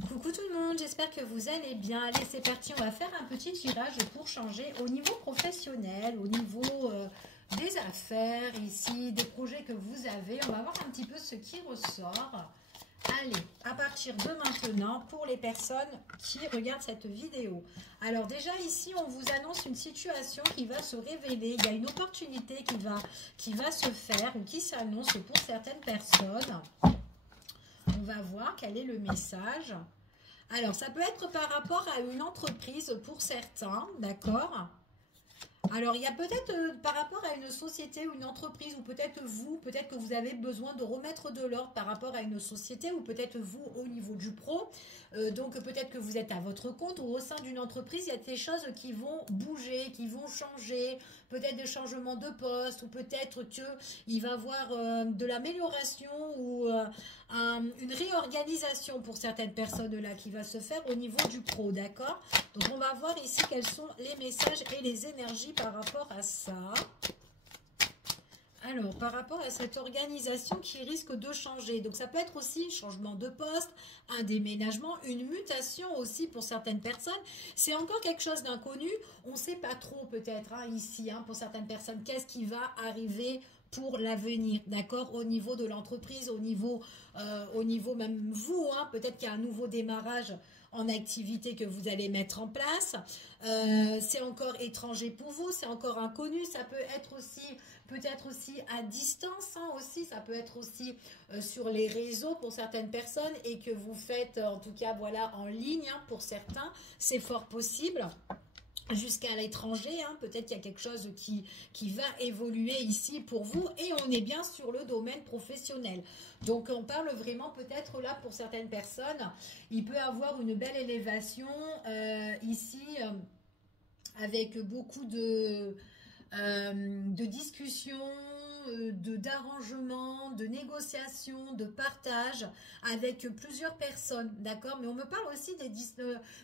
Coucou tout le monde, j'espère que vous allez bien. Allez, c'est parti, on va faire un petit tirage pour changer au niveau professionnel, au niveau des affaires ici, des projets que vous avez. On va voir un petit peu ce qui ressort. Allez, à partir de maintenant, pour les personnes qui regardent cette vidéo. Alors déjà ici, on vous annonce une situation qui va se révéler. Il y a une opportunité qui va se faire ou qui s'annonce pour certaines personnes. On va voir quel est le message. Alors, ça peut être par rapport à une entreprise pour certains, d'accord? Alors, il y a peut-être par rapport à une société ou une entreprise, ou peut-être que vous avez besoin de remettre de l'ordre par rapport à une société, ou peut-être vous au niveau du pro. Donc, peut-être que vous êtes à votre compte ou au sein d'une entreprise, il y a des choses qui vont bouger, qui vont changer, peut-être des changements de poste, ou peut-être qu'il va y avoir de l'amélioration ou une réorganisation pour certaines personnes là qui va se faire au niveau du pro, d'accord? Donc, on va voir ici quels sont les messages et les énergies par rapport à ça. Alors, par rapport à cette organisation qui risque de changer, donc ça peut être aussi changement de poste, un déménagement, une mutation aussi pour certaines personnes. C'est encore quelque chose d'inconnu, on ne sait pas trop peut-être ici, pour certaines personnes, qu'est-ce qui va arriver pour l'avenir, d'accord, au niveau de l'entreprise, au niveau même vous, peut-être qu'il y a un nouveau démarrage en activité que vous allez mettre en place. C'est encore étranger pour vous, c'est encore inconnu, ça peut être aussi peut-être aussi à distance, aussi, ça peut être aussi sur les réseaux pour certaines personnes et que vous faites en tout cas voilà en ligne pour certains, c'est fort possible. Jusqu'à l'étranger, peut-être qu'il y a quelque chose qui va évoluer ici pour vous et on est bien sur le domaine professionnel. Donc on parle vraiment peut-être là pour certaines personnes, il peut avoir une belle élévation ici avec beaucoup de discussions, d'arrangements, de négociations, de partage avec plusieurs personnes, d'accord? Mais on me parle aussi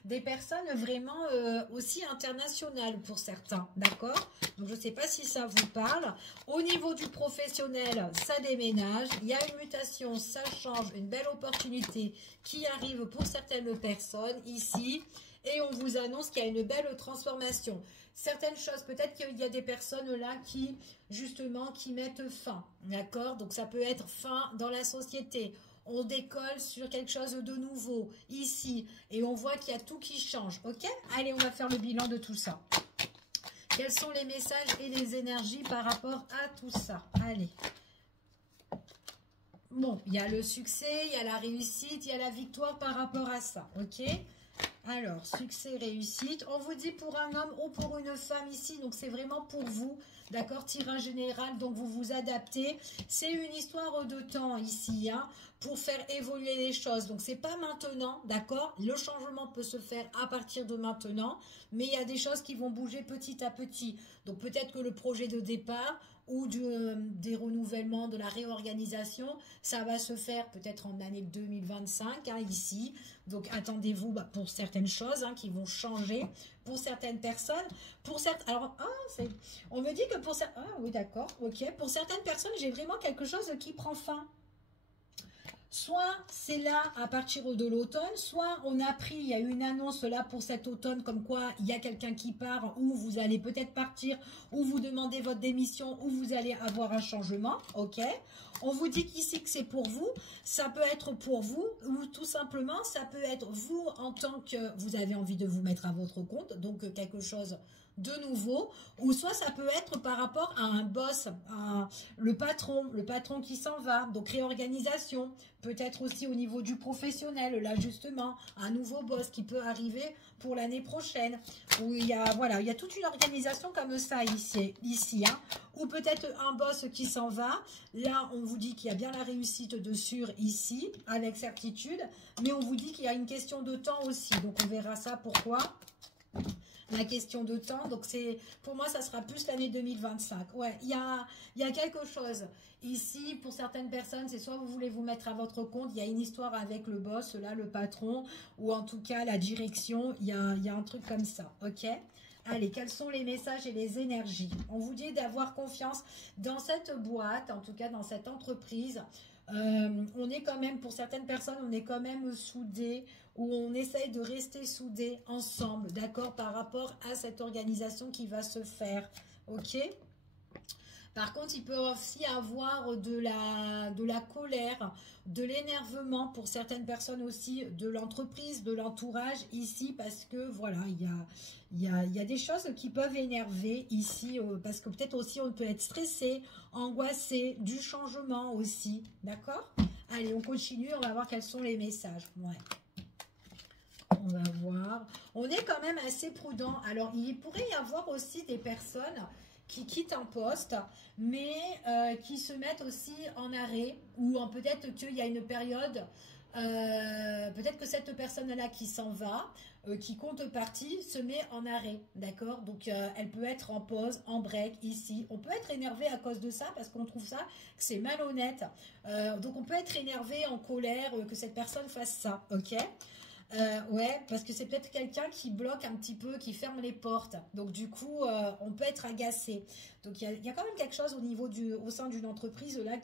des personnes vraiment aussi internationales pour certains, d'accord? Donc je ne sais pas si ça vous parle. Au niveau du professionnel, ça déménage, il y a une mutation, ça change, une belle opportunité qui arrive pour certaines personnes ici. Et on vous annonce qu'il y a une belle transformation. Certaines choses, peut-être qu'il y a des personnes là qui, justement, qui mettent fin, d'accord? Donc ça peut être fin dans la société. On décolle sur quelque chose de nouveau, ici. Et on voit qu'il y a tout qui change, ok? Allez, on va faire le bilan de tout ça. Quels sont les messages et les énergies par rapport à tout ça? Allez. Bon, il y a le succès, il y a la réussite, il y a la victoire par rapport à ça, ok? Alors, succès, réussite. On vous dit pour un homme ou pour une femme ici. Donc, c'est vraiment pour vous. D'accord, tirage général. Donc, vous vous adaptez. C'est une histoire de temps ici, pour faire évoluer les choses. Donc, c'est pas maintenant. D'accord, le changement peut se faire à partir de maintenant. Mais il y a des choses qui vont bouger petit à petit. Donc, peut-être que le projet de départ ou des renouvellements, de la réorganisation, ça va se faire peut-être en année 2025, ici. Donc, attendez-vous pour certaines choses qui vont changer pour certaines personnes. Pour certaines, alors, on me dit que pour certaines... Ah oui, d'accord, ok. Pour certaines personnes, j'ai vraiment quelque chose qui prend fin. Soit c'est là à partir de l'automne, soit on a pris, il y a eu une annonce là pour cet automne comme quoi il y a quelqu'un qui part ou vous allez peut-être partir ou vous demandez votre démission ou vous allez avoir un changement, ok? On vous dit qu'ici que c'est pour vous, ça peut être pour vous ou tout simplement ça peut être vous en tant que vous avez envie de vous mettre à votre compte, donc quelque chose de nouveau, ou soit ça peut être par rapport à un boss, le patron qui s'en va, donc réorganisation, peut-être aussi au niveau du professionnel, là justement, un nouveau boss qui peut arriver pour l'année prochaine, où il y a, voilà, il y a toute une organisation comme ça ici ou peut-être un boss qui s'en va, là on vous dit qu'il y a bien la réussite de sûr ici, avec certitude, mais on vous dit qu'il y a une question de temps aussi, donc on verra ça pourquoi. La question de temps, donc c'est pour moi ça sera plus l'année 2025. Ouais, il y a quelque chose ici pour certaines personnes, c'est soit vous voulez vous mettre à votre compte, il y a une histoire avec le boss là, le patron, ou en tout cas la direction, il y a un truc comme ça, ok? Allez, quels sont les messages et les énergies? On vous dit d'avoir confiance dans cette boîte, en tout cas dans cette entreprise. On est quand même, pour certaines personnes, on est quand même soudés, ou on essaye de rester soudés ensemble, d'accord, par rapport à cette organisation qui va se faire, ok? Par contre, il peut aussi avoir de la colère, de l'énervement pour certaines personnes aussi, de l'entreprise, de l'entourage ici, parce que voilà, il y a des choses qui peuvent énerver ici, parce que peut-être aussi on peut être stressé, angoissé, du changement aussi, d'accord? Allez, on continue, on va voir quels sont les messages. Ouais. On va voir. On est quand même assez prudent. Alors, il pourrait y avoir aussi des personnes qui quittent un poste, mais qui se mettent aussi en arrêt, ou peut-être qu'il y a une période, peut-être que cette personne-là qui s'en va, qui compte partie, se met en arrêt, d'accord? Donc, elle peut être en pause, en break, ici. On peut être énervé à cause de ça, parce qu'on trouve ça, que c'est malhonnête. Donc, on peut être énervé, en colère, que cette personne fasse ça, ok? Ouais, parce que c'est peut-être quelqu'un qui bloque un petit peu, qui ferme les portes. Donc du coup, on peut être agacé. Donc il y a quand même quelque chose au sein d'une entreprise là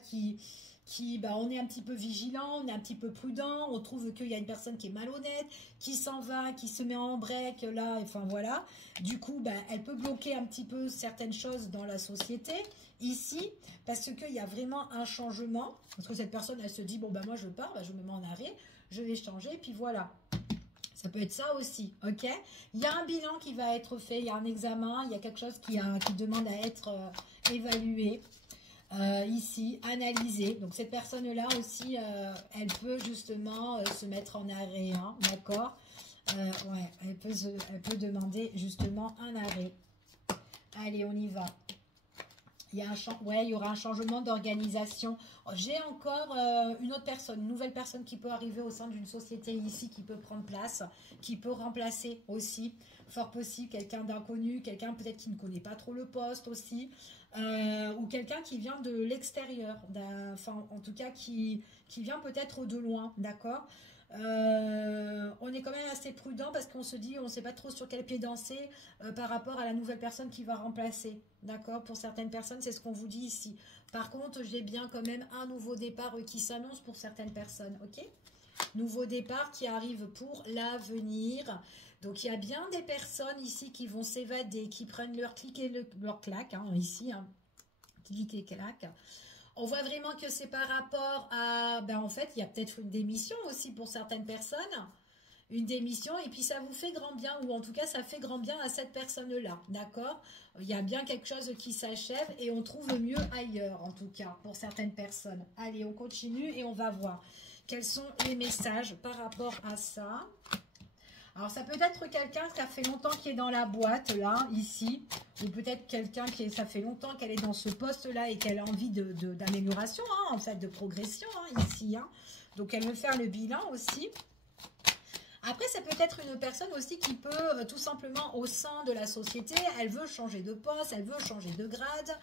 bah, on est un petit peu vigilant, on est un petit peu prudent, on trouve qu'il y a une personne qui est malhonnête, qui s'en va, qui se met en break là, enfin voilà. Du coup, bah, elle peut bloquer un petit peu certaines choses dans la société ici, parce qu'il y a vraiment un changement. Parce que cette personne, elle se dit, bon bah moi je pars, bah, je me mets en arrêt, je vais changer, puis voilà. Ça peut être ça aussi, ok? Il y a un bilan qui va être fait, il y a un examen, il y a quelque chose qui demande à être évalué. Ici, analysé. Donc cette personne-là aussi, elle peut justement se mettre en arrêt, hein, d'accord? Ouais, elle peut demander justement un arrêt. Allez, on y va. Il y aura un changement d'organisation. J'ai encore une autre personne, une nouvelle personne qui peut arriver au sein d'une société ici, qui peut prendre place, qui peut remplacer aussi. Fort possible, quelqu'un d'inconnu, quelqu'un peut-être qui ne connaît pas trop le poste aussi, ou quelqu'un qui vient de l'extérieur, enfin en tout cas qui vient peut-être de loin, d'accord? On est quand même assez prudent parce qu'on se dit, on ne sait pas trop sur quel pied danser par rapport à la nouvelle personne qui va remplacer. D'accord? Pour certaines personnes, c'est ce qu'on vous dit ici. Par contre, j'ai bien quand même un nouveau départ qui s'annonce pour certaines personnes. Ok? Nouveau départ qui arrive pour l'avenir. Donc, il y a bien des personnes ici qui vont s'évader, qui prennent leur clic et leur claque. Hein, ici, hein. Clic et claque. On voit vraiment que c'est par rapport à... Ben en fait, il y a peut-être une démission aussi pour certaines personnes. Une démission, et puis ça vous fait grand bien, ou en tout cas, ça fait grand bien à cette personne-là. D'accord? Il y a bien quelque chose qui s'achève et on trouve mieux ailleurs, en tout cas, pour certaines personnes. Allez, on continue et on va voir quels sont les messages par rapport à ça. Alors, ça peut être quelqu'un qui a fait longtemps qui est dans la boîte, là, ici. Ou peut-être quelqu'un ça fait longtemps qu'elle est dans ce poste-là et qu'elle a envie d'amélioration, hein, en fait, de progression, hein, ici. Hein. Donc, elle veut faire le bilan aussi. Après, ça peut être une personne aussi qui peut, tout simplement, au sein de la société, elle veut changer de poste, elle veut changer de grade,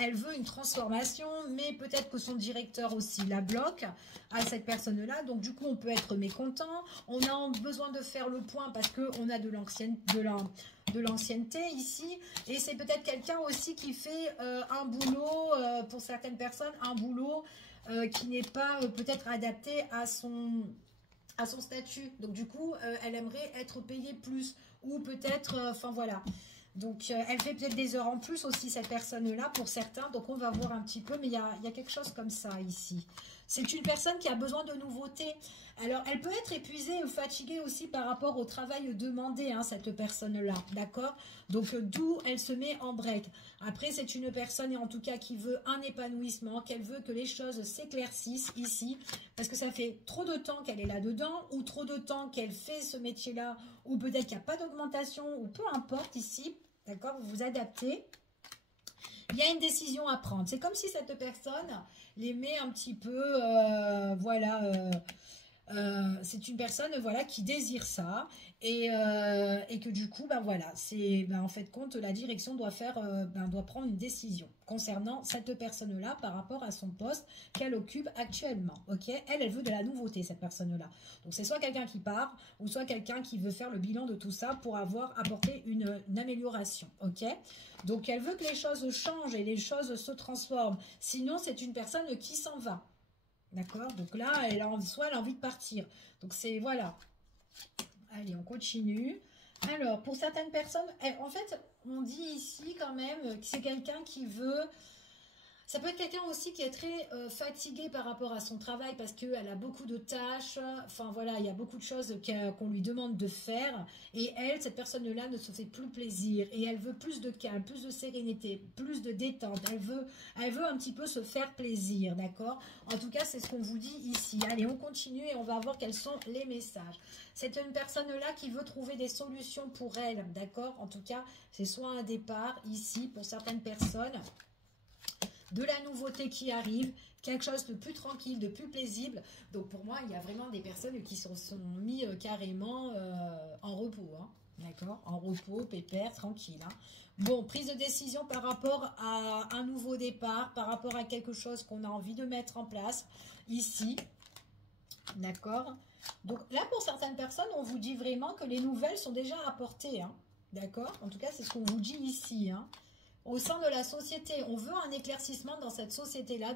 elle veut une transformation, mais peut-être que son directeur aussi la bloque à cette personne-là. Donc, du coup, on peut être mécontent. On a besoin de faire le point parce qu'on a de l'ancienneté ici. Et c'est peut-être quelqu'un aussi qui fait un boulot, pour certaines personnes, un boulot qui n'est pas peut-être adapté à son statut. Donc du coup, elle aimerait être payée plus. Ou peut-être, enfin voilà. Donc elle fait peut-être des heures en plus aussi, cette personne-là, pour certains. Donc on va voir un petit peu, mais il y a quelque chose comme ça ici. C'est une personne qui a besoin de nouveautés. Alors, elle peut être épuisée ou fatiguée aussi par rapport au travail demandé, hein, cette personne-là, d'accord? Donc, d'où elle se met en break. Après, c'est une personne, en tout cas, qui veut un épanouissement, qu'elle veut que les choses s'éclaircissent ici, parce que ça fait trop de temps qu'elle est là-dedans, ou trop de temps qu'elle fait ce métier-là, ou peut-être qu'il n'y a pas d'augmentation, ou peu importe ici, d'accord? Vous vous adaptez. Il y a une décision à prendre. C'est comme si cette personne les met un petit peu, voilà, c'est une personne, voilà, qui désire ça et que du coup, ben voilà, c'est, ben, en fait, compte, la direction doit doit prendre une décision concernant cette personne-là par rapport à son poste qu'elle occupe actuellement. Ok, elle veut de la nouveauté, cette personne-là. Donc c'est soit quelqu'un qui part ou soit quelqu'un qui veut faire le bilan de tout ça pour avoir apporté une amélioration. Ok. Donc, elle veut que les choses changent et les choses se transforment. Sinon, c'est une personne qui s'en va. D'accord? Donc là, soit elle a envie de partir. Donc c'est, voilà. Allez, on continue. Alors, pour certaines personnes, en fait, on dit ici quand même que c'est quelqu'un qui veut... Ça peut être quelqu'un aussi qui est très fatigué par rapport à son travail parce qu'elle a beaucoup de tâches. Enfin voilà, il y a beaucoup de choses qu'on lui demande de faire. Et elle, cette personne-là, ne se fait plus plaisir. Et elle veut plus de calme, plus de sérénité, plus de détente. Elle veut un petit peu se faire plaisir, d'accord? En tout cas, c'est ce qu'on vous dit ici. Allez, on continue et on va voir quels sont les messages. C'est une personne-là qui veut trouver des solutions pour elle, d'accord? En tout cas, c'est soit un départ ici pour certaines personnes, de la nouveauté qui arrive, quelque chose de plus tranquille, de plus paisible. Donc pour moi, il y a vraiment des personnes qui sont mis carrément en repos, hein. D'accord? En repos, pépère, tranquille, hein. Bon, prise de décision par rapport à un nouveau départ, par rapport à quelque chose qu'on a envie de mettre en place ici. D'accord? Donc là, pour certaines personnes, on vous dit vraiment que les nouvelles sont déjà apportées, hein. D'accord? En tout cas, c'est ce qu'on vous dit ici, hein. Au sein de la société, on veut un éclaircissement dans cette société-là,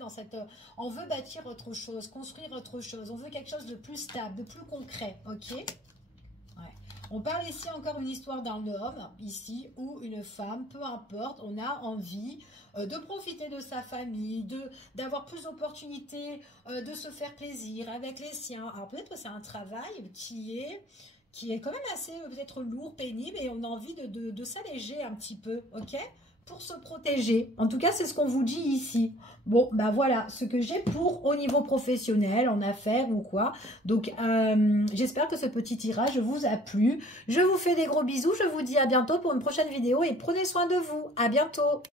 on veut bâtir autre chose, construire autre chose, on veut quelque chose de plus stable, de plus concret, ok? Ouais. On parle ici encore une histoire d'un homme, ici, ou une femme, peu importe, on a envie de profiter de sa famille, d'avoir plus d'opportunités, de se faire plaisir avec les siens. Alors peut-être que c'est un travail qui est quand même assez peut-être lourd, pénible, et on a envie de s'alléger un petit peu, ok? Pour se protéger. En tout cas, c'est ce qu'on vous dit ici. Bon, bah voilà, ce que j'ai pour au niveau professionnel, en affaires ou quoi. Donc, j'espère que ce petit tirage vous a plu. Je vous fais des gros bisous. Je vous dis à bientôt pour une prochaine vidéo et prenez soin de vous. À bientôt.